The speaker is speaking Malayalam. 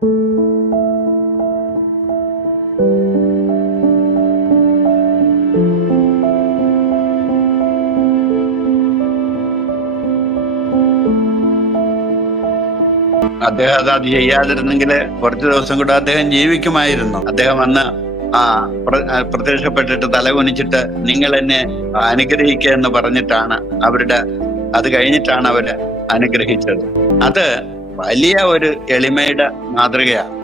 അദ്ദേഹം അത് ചെയ്യാതിരുന്നെങ്കിൽ കുറച്ചു ദിവസം കൂടെ അദ്ദേഹം ജീവിക്കുമായിരുന്നു. അദ്ദേഹം അന്ന് പ്രത്യക്ഷപ്പെട്ടിട്ട് തലകുനിച്ചിട്ട് നിങ്ങൾ എന്നെ അനുഗ്രഹിക്കുക എന്ന് പറഞ്ഞിട്ടാണ് അത് കഴിഞ്ഞിട്ടാണ് അവര് അനുഗ്രഹിച്ചത്. അത് വലിയ ഒരു എളിമയുടെ മാതൃകയാണ്.